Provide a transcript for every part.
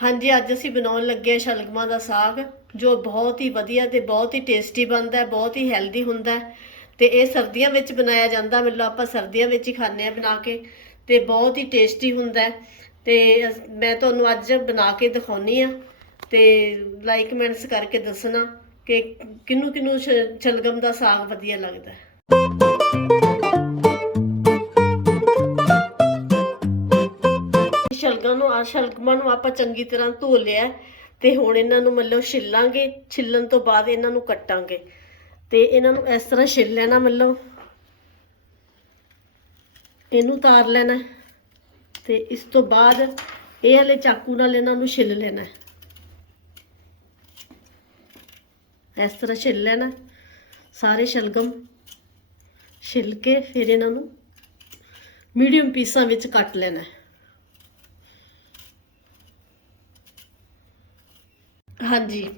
ਹਾਂਜੀ, ਅੱਜ ਅਸੀਂ ਬਣਾਉਣ ਲੱਗੇ ਹਾਂ ਸ਼ਲਗਮਾਂ ਦਾ ਸਾਗ, ਜੋ ਬਹੁਤ ਹੀ ਵਧੀਆ ਤੇ ਬਹੁਤ ਹੀ ਟੇਸਟੀ ਬਣਦਾ ਹੈ, ਬਹੁਤ ਹੀ ਹੈਲਦੀ ਹੁੰਦਾ ਹੈ ਤੇ ਇਹ ਸਰਦੀਆਂ ਵਿੱਚ ਬਣਾਇਆ ਜਾਂਦਾ ਮੈਨੂੰ ਆਪਾਂ ਸਰਦੀਆਂ ਵਿੱਚ ਹੀ ਖਾਂਦੇ ਆ ਬਣਾ ਕੇ ਤੇ ਬਹੁਤ ਹੀ ਟੇਸਟੀ ਹੁੰਦਾ ਹੈ ਤੇ ਅਸ- ਮੈਂ ਤੁਹਾਨੂੰ ਅੱਜ ਬਣਾ ਕੇ ਦਿਖਾਉਣੀ ਆ ਤੇ ਲਾਈਕ ਕਮੈਂਟਸ ਕਰਕੇ ਦੱਸਣਾ ਕਿ ਕਿਹਨੂੰ ਕਿਹਨੂੰ ਸ਼- ਸ਼ਲਗਮ ਦਾ ਸਾਗ ਵਧੀਆ ਲੱਗਦਾ ਹੈ। ਸ਼ਲਗਮ ਨੂੰ ਆ ਸ਼ਲਗਮਾਂ ਨੂੰ ਆਪਾਂ ਚੰਗੀ ਤਰ੍ਹਾਂ ਧੋ ਲਿਆ ਹੈ ਤੇ ਹੁਣ ਇਹਨਾਂ ਨੂੰ ਮਤਲਬ ਛਿੱਲਾਂਗੇ, ਛਿੱਲਣ ਤੋਂ ਬਾਅਦ ਇਹਨਾਂ ਨੂੰ ਕੱਟਾਂਗੇ। ਤੇ ਇਹਨਾਂ ਨੂੰ ਇਸ ਤਰ੍ਹਾਂ ਛਿੱਲ ਲੈਣਾ ਮਤਲਬ। ਇਹਨੂੰ ਤਾਰ ਲੈਣਾ ਹੈ ਤੇ ਇਸ ਤੋਂ ਬਾਅਦ ਇਹ ਵਾਲੇ ਚਾਕੂ ਨਾਲ ਇਹਨਾਂ ਨੂੰ ਛਿੱਲ ਲੈਣਾ ਇਸ ਤਰ੍ਹਾਂ ਛਿੱਲ ਲੈਣਾ ਸਾਰੇ ਸ਼ਲਗਮ ਛਿੱਲ ਕੇ ਫਿਰ ਇਹਨਾਂ ਨੂੰ ਮੀਡੀਅਮ ਪੀਸਾਂ ਵਿੱਚ ਕੱਟ ਲੈਣਾ ਹਾਂਜੀ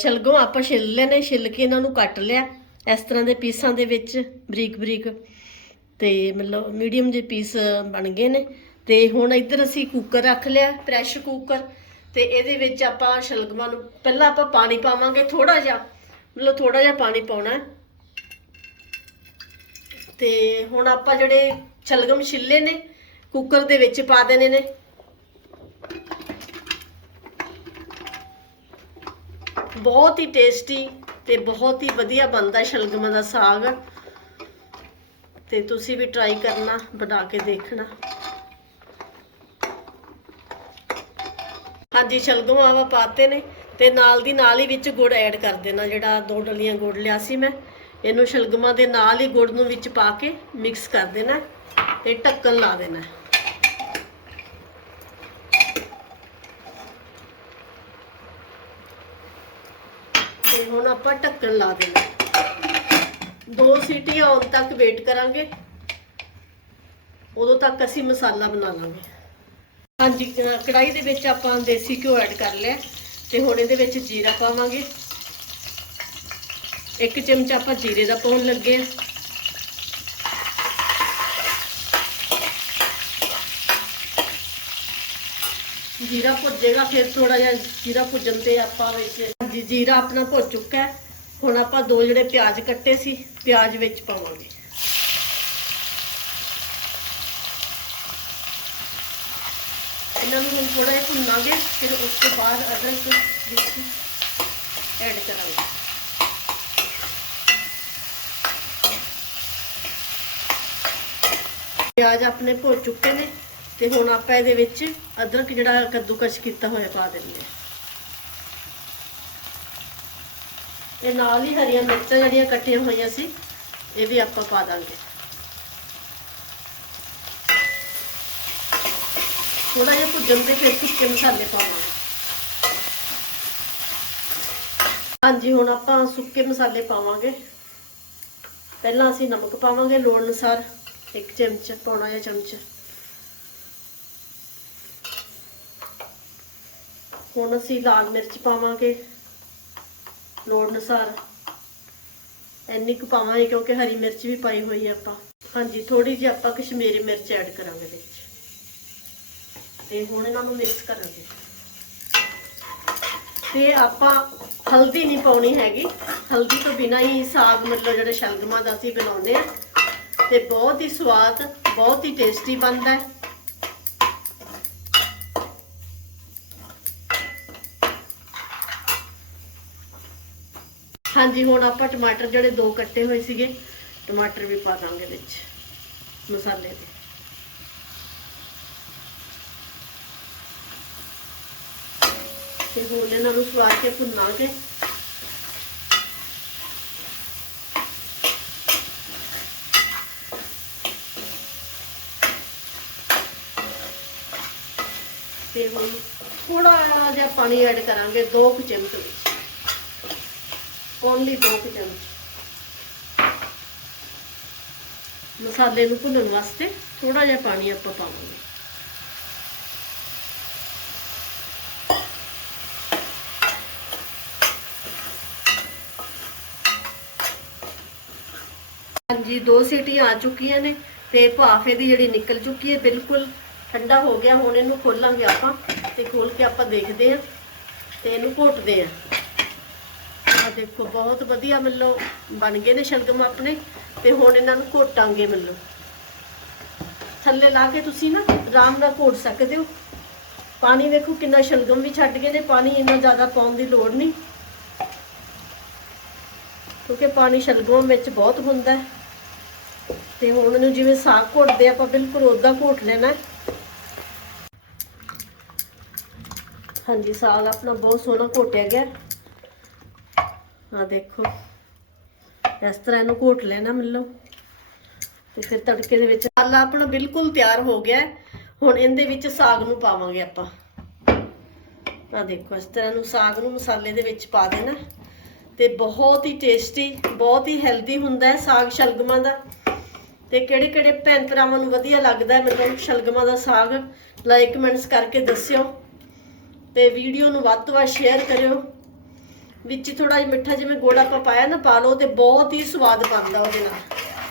ਸ਼ਲਗਮ ਆਪਾਂ ਛਿੱਲ ਲੈਣੇ ਛਿੱਲ ਕੇ ਇਹਨਾਂ ਨੂੰ ਕੱਟ ਲਿਆ, ਇਸ ਤਰ੍ਹਾਂ ਦੇ ਪੀਸਾਂ ਦੇ ਵਿੱਚ ਬਰੀਕ ਬਰੀਕ, ਤੇ ਮਤਲਬ ਮੀਡੀਅਮ ਜੇ ਪੀਸ ਬਣ ਗਏ ਨੇ, ਤੇ ਹੁਣ ਇੱਧਰ ਅਸੀਂ ਕੁੱਕਰ ਰੱਖ ਲਿਆ ਪ੍ਰੈਸ਼ਰ ਕੁੱਕਰ ਤੇ ਇਹਦੇ ਵਿੱਚ ਆਪਾਂ ਸ਼ਲਗਮਾਂ ਨੂੰ ਪਹਿਲਾਂ ਆਪਾਂ ਪਾਣੀ ਪਾਵਾਂਗੇ ਥੋੜਾ ਜਿਹਾ, ਮਤਲਬ ਥੋੜਾ ਜਿਹਾ ਪਾਣੀ ਪਾਉਣਾ ਹੈ। ਤੇ ਹੁਣ ਆਪਾਂ ਜਿਹੜੇ ਸ਼ਲਗਮ ਛਿੱਲੇ ਨੇ ਕੁੱਕਰ ਦੇ ਵਿੱਚ ਪਾ ਦੇਣੇ ਨੇ। ਬਹੁਤ ਹੀ ਟੇਸਟੀ ਤੇ ਬਹੁਤ ਹੀ ਵਧੀਆ ਬਣਦਾ ਸ਼ਲਗਮਾਂ ਦਾ ਸਾਗ। ਤੇ ਤੁਸੀਂ ਵੀ ਟਰਾਈ ਕਰਨਾ, ਬਣਾ ਕੇ ਦੇਖਣਾ। ਹਾਂਜੀ, ਸ਼ਲਗਮ ਆਵਾ ਪਾਤੇ ਨੇ ਤੇ ਨਾਲ ਦੀ ਨਾਲ ਹੀ ਵਿੱਚ ਗੁੜ ਐਡ ਕਰ ਦੇਣਾ, ਜਿਹੜਾ ਦੋ ਡਲੀਆਂ ਗੁੜ ਲਿਆ ਸੀ ਮੈਂ। ਇਹਨੂੰ ਸ਼ਲਗਮਾਂ ਦੇ ਨਾਲ ਹੀ ਗੁੜ ਨੂੰ ਵਿੱਚ ਪਾ ਕੇ ਮਿਕਸ ਕਰ ਦੇਣਾ ਤੇ ਢੱਕਣ ਲਾ ਦੇਣਾ। ਤੇ ਹੁਣ ਆਪਾਂ ਢੱਕਣ ਲਾ ਦੇਣਾ। ਦੋ ਸੀਟੀਆਂ ਆਉਣ ਤੱਕ ਵੇਟ ਕਰਾਂਗੇ। ਉਦੋਂ ਤੱਕ ਅਸੀਂ ਮਸਾਲਾ ਬਣਾ ਲਾਂਗੇ ਹਾਂਜੀ, ਅਹ ਕੜਾਹੀ ਦੇ ਵਿੱਚ ਆਪਾਂ ਦੇਸੀ ਘਿਓ ਐਡ ਕਰ ਲਿਆ। ਤੇ ਹੁਣ ਇਹਦੇ ਵਿੱਚ ਜੀਰਾ ਪਾਵਾਂਗੇ। ਇੱਕ ਚਮਚਾ ਆਪਾਂ ਜੀਰੇ ਦਾ ਪਾਉਣ ਲੱਗੇ ਆ ਜੀਰਾ ਭੁੱਜੇਗਾ ਫਿਰ ਥੋੜਾ ਜਿਹਾ ਜੀਰਾ ਭੁੱਜਣ ਤੇ ਆਪਾਂ ਵਿੱਚ ਹਾਂਜੀ ਜੀਰਾ ਆਪਣਾ ਭੁੱਜ ਚੁੱਕਾ ਹੈ। ਹੁਣ ਆਪਾਂ ਦੋ ਜਿਹੜੇ ਪਿਆਜ਼ ਕੱਟੇ ਸੀ, ਪਿਆਜ਼ ਵਿੱਚ ਪਾਵਾਂਗੇ। ਇਹਨਾਂ ਨੂੰ ਹੁਣ ਥੋੜਾ ਜਿਹਾ ਭੁੰਨਾਂਗੇ, ਫਿਰ ਉਸ ਤੋਂ ਬਾਅਦ ਅਦਰਕ ਵਿੱਚ ਐਡ ਕਰਾਂਗੇ। ਪਿਆਜ਼ ਆਪਣੇ ਭੁੱਜ ਚੁੱਕੇ ਨੇ, ਤੇ ਹੁਣ ਆਪਾਂ ਇਹਦੇ ਵਿੱਚ ਅਦਰਕ ਜਿਹੜਾ ਕੱਦੂਕਸ਼ ਕੀਤਾ ਹੋਇਆ ਪਾ ਦਿੰਦੇ ਹਾਂ। ਤੇ ਨਾਲ ਹੀ ਹਰੀਆਂ ਮਿਰਚਾਂ ਜਿਹੜੀਆਂ ਕੱਟੀਆਂ ਹੋਈਆਂ ਸੀ, ਇਹ ਵੀ ਆਪਾਂ ਪਾ ਦਾਂਗੇ। ਥੋੜਾ ਜਿਹਾ ਭੁੱਜਣ ਤੇ ਫਿਰ ਸੁੱਕੇ ਮਸਾਲੇ ਪਾਵਾਂਗੇ। ਹਾਂਜੀ, ਹੁਣ ਆਪਾਂ ਸੁੱਕੇ ਮਸਾਲੇ ਪਾਵਾਂਗੇ। ਪਹਿਲਾਂ ਅਸੀਂ ਨਮਕ ਪਾਵਾਂਗੇ ਲੋੜ ਅਨੁਸਾਰ, ਇੱਕ ਚਮਚ ਪਾਉਣਾ ਜਿਹਾ ਚਮਚ। ਹੁਣ ਅਸੀਂ ਲਾਲ ਮਿਰਚ ਪਾਵਾਂਗੇ। ਲੋੜ ਅਨੁਸਾਰ। ਇੰਨੀ ਕੁ ਪਾਵਾਂਗੇ ਕਿਉਂਕਿ ਹਰੀ ਮਿਰਚ ਵੀ ਪਾਈ ਹੋਈ ਹੈ ਆਪਾਂ। ਹਾਂਜੀ ਥੋੜੀ ਜਿਹੀ ਆਪਾਂ ਕਸ਼ਮੀਰੀ ਮਿਰਚ ਐਡ ਕਰਾਂਗੇ ਵਿੱਚ। ਤੇ ਹੁਣ ਇਹਨਾਂ ਨੂੰ ਮਿਕਸ ਕਰਾਂਗੇ। ਤੇ ਆਪਾਂ ਹਲਦੀ ਨਹੀਂ ਪਾਉਣੀ ਹੈਗੀ। ਹਲਦੀ ਤੋਂ ਬਿਨਾ ਹੀ ਸਾਗ ਮਤਲਬ ਜਿਹੜਾ ਸ਼ਲਗਮਾਂ ਦਾ ਅਸੀਂ ਬਣਾਉਂਦੇ ਆ। ਤੇ ਬਹੁਤ ਹੀ ਸਵਾਦ, ਬਹੁਤ ਹੀ ਟੇਸਟੀ ਬਣਦਾ ਹੈ। ਹਾਂਜੀ, ਹੁਣ ਆਪਾਂ ਟਮਾਟਰ ਜਿਹੜੇ ਦੋ ਕੱਟੇ ਹੋਏ ਸੀਗੇ, ਟਮਾਟਰ ਵੀ ਪਾ ਦਾਂਗੇ ਵਿੱਚ, ਮਸਾਲੇ ਦੇ। ਤੇ ਹੁਣ ਇਹਨਾਂ ਨੂੰ ਸਵਾਦ ਕੇ ਭੁੰਨਾਂਗੇ। ਤੇ ਹੁਣ ਥੋੜਾ ਜਿਹਾ ਪਾਣੀ ਐਡ ਕਰਾਂਗੇ 2 ਕੁ ਚਮਚ ਵਿੱਚ। ਓਨਲੀ 2 ਚਮਚ। ਮਸਾਲੇ ਨੂੰ ਭੁੰਨਣ ਵਾਸਤੇ ਥੋੜਾ ਜਿਹਾ ਪਾਣੀ ਆਪਾਂ ਪਾਵਾਂਗੇ। ਹਾਂਜੀ, ਦੋ ਸੀਟੀਆਂ ਆ ਚੁੱਕੀਆਂ ਨੇ ਤੇ ਭਾਫ ਦੀ ਜਿਹੜੀ ਨਿਕਲ ਚੁੱਕੀ ਹੈ, ਬਿਲਕੁਲ ਠੰਡਾ ਹੋ ਗਿਆ। ਹੁਣ ਇਹਨੂੰ ਖੋਲਾਂਗੇ ਆਪਾਂ ਤੇ ਖੋਲ ਕੇ ਆਪਾਂ ਦੇਖਦੇ ਆ ਤੇ ਇਹਨੂੰ ਘੋਟਦੇ ਆ ਆ ਦੇਖੋ, ਬਹੁਤ ਵਧੀਆ ਮਤਲਬ ਬਣ ਗਏ ਨੇ ਸ਼ਲਗਮ ਆਪਣੇ, ਤੇ ਹੁਣ ਇਹਨਾਂ ਨੂੰ ਘੋਟਾਂਗੇ ਮਤਲਬ। ਥੱਲੇ ਲਾ ਕੇ ਤੁਸੀਂ ਨਾ ਆਰਾਮ ਨਾਲ ਘੋਟ ਸਕਦੇ ਹੋ। ਪਾਣੀ ਵੇਖੋ ਕਿੰਨਾ ਸ਼ਲਗਮ ਵੀ ਛੱਡ ਗਏ ਨੇ, ਪਾਣੀ ਇੰਨਾ ਜ਼ਿਆਦਾ ਪਾਉਣ ਦੀ ਲੋੜ ਨਹੀਂ। ਕਿਉਂਕਿ ਪਾਣੀ ਸ਼ਲਗਮ ਵਿੱਚ ਬਹੁਤ ਹੁੰਦਾ ਹੈ। ਤੇ ਹੁਣ ਇਹਨੂੰ ਜਿਵੇਂ ਸਾਗ ਘੋਟਦੇ ਆਪਾਂ ਬਿਲਕੁਲ ਉਦਾਂ ਘੋਟ ਲੈਣਾ ਹਾਂਜੀ, ਸਾਗ ਆਪਣਾ ਬਹੁਤ ਸੋਹਣਾ ਘੋਟਿਆ ਗਿਆ। ਆ ਦੇਖੋ। ਇਸ ਤਰ੍ਹਾਂ ਇਹਨੂੰ ਘੋਟ ਲੈਣਾ ਮਤਲਬ। ਤੇ ਫਿਰ ਤੜਕੇ ਦੇ ਵਿੱਚ ਮਸਾਲਾ ਆਪਣਾ ਬਿਲਕੁਲ ਤਿਆਰ ਹੋ ਗਿਆ ਹੁਣ ਇਹਦੇ ਵਿੱਚ ਸਾਗ ਨੂੰ ਪਾਵਾਂਗੇ ਆਪਾਂ। ਆ ਦੇਖੋ, ਇਸ ਤਰ੍ਹਾਂ ਨੂੰ ਸਾਗ ਨੂੰ ਮਸਾਲੇ ਦੇ ਵਿੱਚ ਪਾ ਦੇਣਾ। ਤੇ ਬਹੁਤ ਹੀ ਟੇਸਟੀ ਬਹੁਤ ਹੀ ਹੈਲਦੀ ਹੁੰਦਾ ਹੈ ਸਾਗ ਸ਼ਲਗਮਾਂ ਦਾ। ਤੇ ਕਿਹੜੇ ਕਿਹੜੇ ਭੈਣ ਭਰਾਵਾਂ ਨੂੰ ਵਧੀਆ ਲੱਗਦਾ ਹੈ ਮੈਨੂੰ ਸ਼ਲਗਮਾਂ ਦਾ ਸਾਗ ਲਾਈਕ ਕਮੈਂਟਸ ਕਰਕੇ ਦੱਸਿਓ। ਤੇ ਵੀਡੀਓ ਨੂੰ ਵੱਧ ਤੋਂ ਵੱਧ ਸ਼ੇਅਰ ਕਰਿਓ। ਵਿੱਚ ਥੋੜਾ ਜਿਹਾ ਮਿੱਠਾ ਜਿਵੇਂ ਗੁੜ ਆਪਾਂ ਪਾਇਆ ਨਾ, ਪਾ ਲਓ ਤੇ ਬਹੁਤ ਹੀ ਸਵਾਦ ਬਣਦਾ ਉਹਦੇ ਨਾਲ,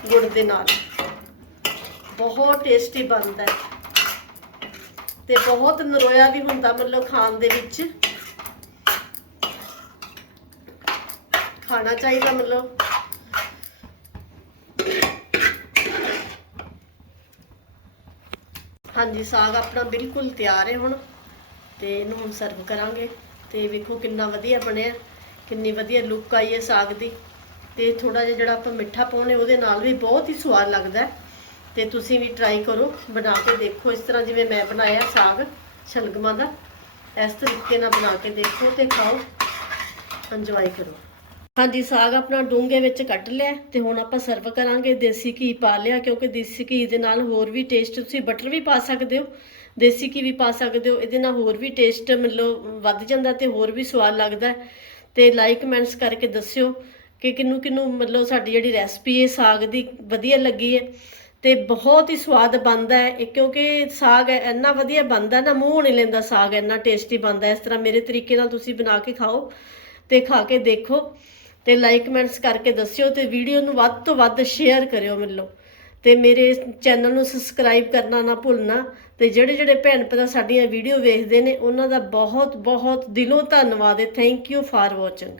ਗੁੜ ਦੇ ਨਾਲ। ਬਹੁਤ ਟੇਸਟੀ ਬਣਦਾ ਤੇ ਬਹੁਤ ਨਰੋਇਆ ਵੀ ਹੁੰਦਾ ਮਤਲਬ ਖਾਣ ਦੇ ਵਿੱਚ। ਖਾਣਾ ਚਾਹੀਦਾ ਮਤਲਬ। ਹਾਂਜੀ, ਸਾਗ ਆਪਣਾ ਬਿਲਕੁਲ ਤਿਆਰ ਹੈ ਹੁਣ। ਤੇ ਇਹਨੂੰ ਹੁਣ ਸਰਵ ਕਰਾਂਗੇ। ਤੇ ਵੇਖੋ ਕਿੰਨਾ ਵਧੀਆ ਬਣਿਆ। ਕਿੰਨੀ ਵਧੀਆ ਲੁੱਕ ਆਈ ਹੈ ਸਾਗ ਦੀ। ਤੇ ਥੋੜਾ ਜਿਹਾ ਜਿਹੜਾ ਆਪਾਂ ਮਿੱਠਾ ਪਾਉਣੇ ਉਹਦੇ ਨਾਲ ਵੀ ਬਹੁਤ ਹੀ ਸਵਾਦ ਲੱਗਦਾ ਹੈ। ਤੇ ਤੁਸੀਂ ਵੀ ਟਰਾਈ ਕਰੋ, ਬਣਾ ਕੇ ਦੇਖੋ। ਇਸ ਤਰ੍ਹਾਂ ਜਿਵੇਂ ਮੈਂ ਬਣਾਇਆ ਸਾਗ ਸ਼ਲਗਮਾਂ ਦਾ, ਇਸ ਤਰੀਕੇ ਨਾਲ ਬਣਾ ਕੇ ਦੇਖੋ ਤੇ ਖਾਓ। ਇੰਜੋਏ ਕਰੋ। ਹਾਂਜੀ, ਸਾਗ ਆਪਣਾ ਡੂੰਘੇ ਵਿੱਚ ਕੱਟ ਲਿਆ ਤੇ ਹੁਣ ਆਪਾਂ ਸਰਵ ਕਰਾਂਗੇ ਦੇਸੀ ਘੀ ਪਾ ਲਿਆ, ਕਿਉਂਕਿ ਦੇਸੀ ਘੀ ਦੇ ਨਾਲ ਹੋਰ ਵੀ ਟੇਸਟ ਤੁਸੀਂ ਬਟਰ ਵੀ ਪਾ ਸਕਦੇ ਹੋ। ਦੇਸੀ ਘੀ ਵੀ ਪਾ ਸਕਦੇ ਹੋ, ਇਹਦੇ ਨਾਲ ਹੋਰ ਵੀ ਟੇਸਟ ਮਤਲਬ ਵੱਧ ਜਾਂਦਾ ਤੇ ਹੋਰ ਵੀ ਸਵਾਦ ਲੱਗਦਾ ਤੇ ਲਾਈਕ ਕਮੈਂਟਸ ਕਰਕੇ ਦੱਸਿਓ ਕਿ ਕਿੰਨੂੰ ਕਿੰਨੂੰ ਮਤਲਬ ਸਾਡੀ ਜਿਹੜੀ ਰੈਸਪੀ ਹੈ, ਸਾਗ ਦੀ ਵਧੀਆ ਲੱਗੀ ਹੈ ਤੇ ਬਹੁਤ ਹੀ ਸਵਾਦ ਬਣਦਾ ਹੈ। ਇਹ ਕਿਉਂਕਿ ਸਾਗ ਇੰਨਾ ਵਧੀਆ ਬਣਦਾ ਨਾ, ਮੂੰਹ ਨਹੀਂ ਲੈਂਦਾ ਸਾਗ, ਇੰਨਾ ਟੇਸਟੀ ਬਣਦਾ ਇਸ ਤਰ੍ਹਾਂ ਮੇਰੇ ਤਰੀਕੇ ਨਾਲ ਤੁਸੀਂ ਬਣਾ ਕੇ ਖਾਓ ਤੇ ਖਾ ਕੇ ਦੇਖੋ ਤੇ ਲਾਈਕ ਕਮੈਂਟਸ ਕਰਕੇ ਦੱਸਿਓ ਤੇ ਵੀਡੀਓ ਨੂੰ ਵੱਧ ਤੋਂ ਵੱਧ ਸ਼ੇਅਰ ਕਰਿਓ ਮੈਨੂੰ। ਤੇ ਮੇਰੇ ਚੈਨਲ ਨੂੰ ਸਬਸਕ੍ਰਾਈਬ ਕਰਨਾ ਨਾ ਭੁੱਲਣਾ ਤੇ ਜਿਹੜੇ ਜਿਹੜੇ ਭੈਣ ਭਰਾ ਸਾਡੀਆਂ ਵੀਡੀਓ ਵੇਖਦੇ ਨੇ, ਉਹਨਾਂ ਦਾ ਬਹੁਤ ਬਹੁਤ ਦਿਲੋਂ ਧੰਨਵਾਦ ਹੈ। Thank you for watching